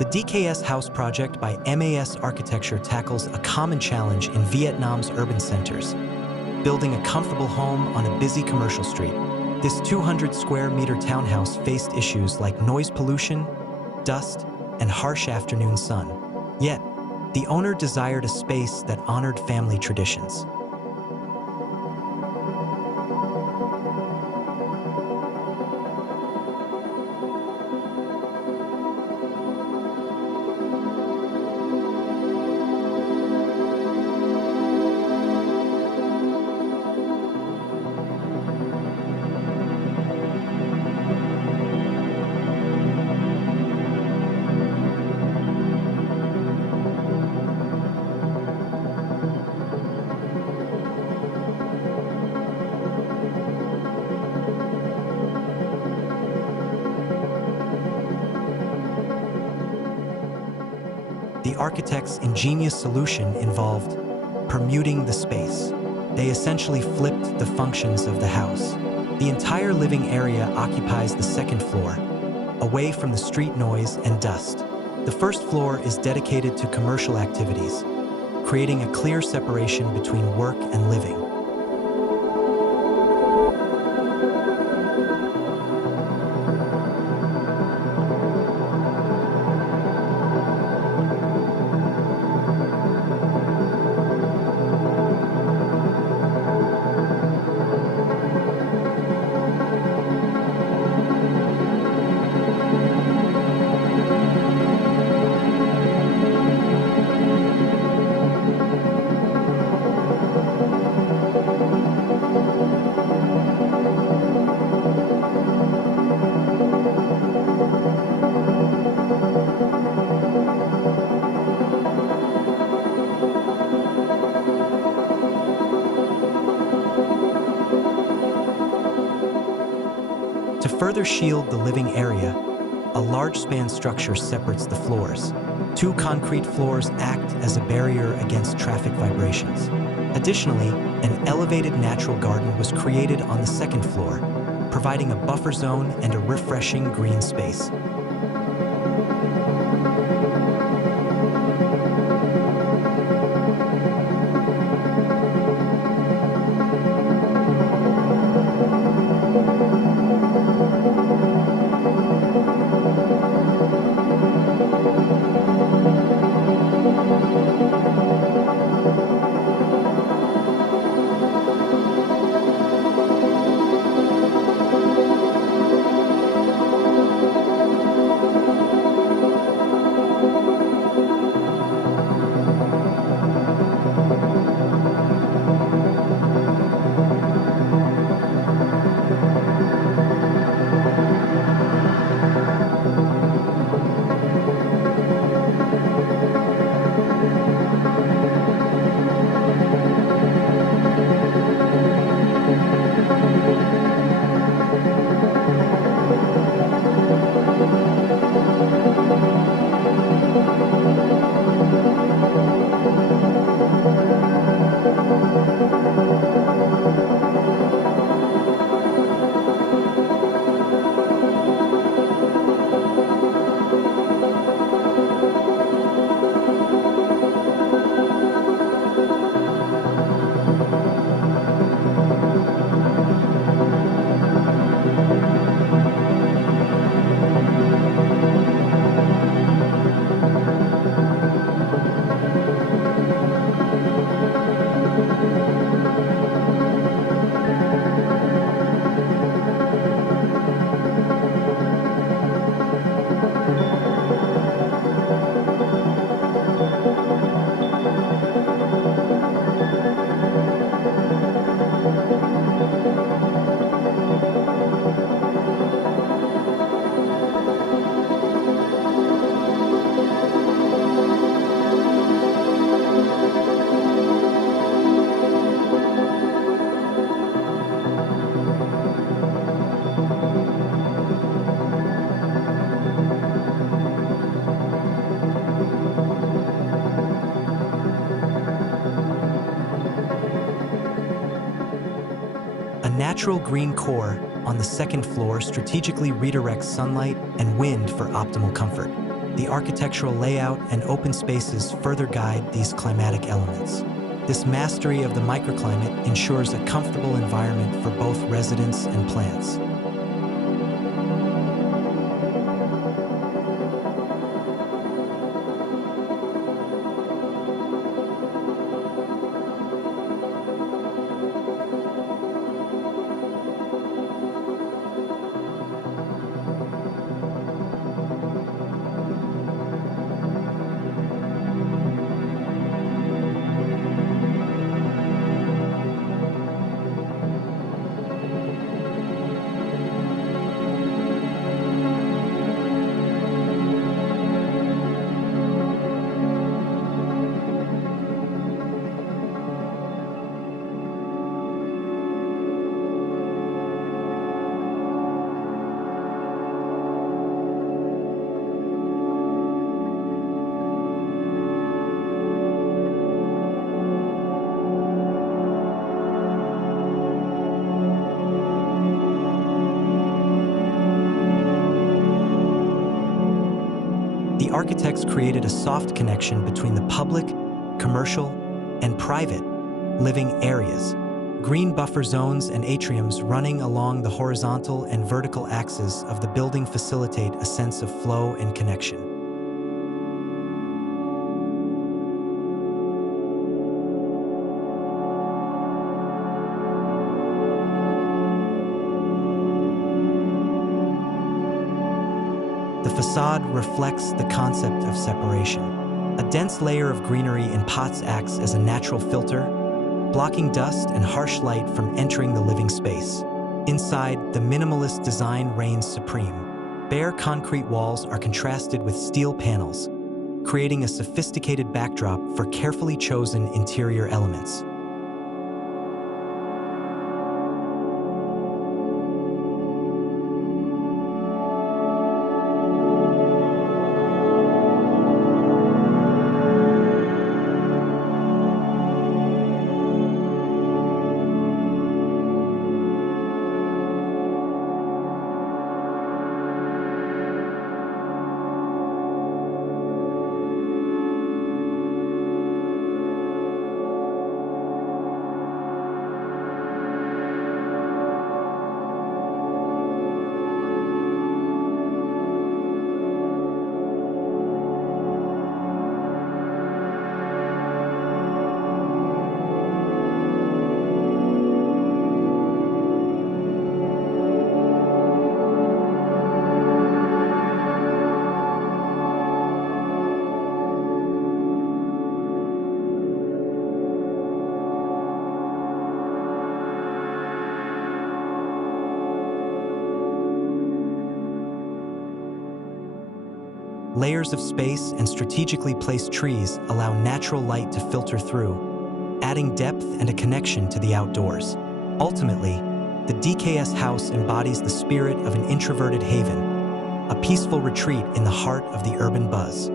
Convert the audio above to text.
The DKS House project by MAS Architecture tackles a common challenge in Vietnam's urban centers, building a comfortable home on a busy commercial street. This 200 square meter townhouse faced issues like noise pollution, dust, and harsh afternoon sun. Yet, the owner desired a space that honored family traditions. The architect's ingenious solution involved permuting the space. They essentially flipped the functions of the house. The entire living area occupies the second floor, away from the street noise and dust. The first floor is dedicated to commercial activities, creating a clear separation between work and living. To further shield the living area, a large span structure separates the floors. 2 concrete floors act as a barrier against traffic vibrations. Additionally, an elevated natural garden was created on the second floor, providing a buffer zone and a refreshing green space. natural green core on the second floor strategically redirects sunlight and wind for optimal comfort. The architectural layout and open spaces further guide these climatic elements. This mastery of the microclimate ensures a comfortable environment for both residents and plants. The architects created a soft connection between the public, commercial, and private living areas. Green buffer zones and atriums running along the horizontal and vertical axes of the building facilitate a sense of flow and connection. The facade reflects the concept of separation. A dense layer of greenery in pots acts as a natural filter, blocking dust and harsh light from entering the living space. Inside, the minimalist design reigns supreme. Bare concrete walls are contrasted with steel panels, creating a sophisticated backdrop for carefully chosen interior elements. Layers of space and strategically placed trees allow natural light to filter through, adding depth and a connection to the outdoors. Ultimately, the DKS House embodies the spirit of an introverted haven, a peaceful retreat in the heart of the urban buzz.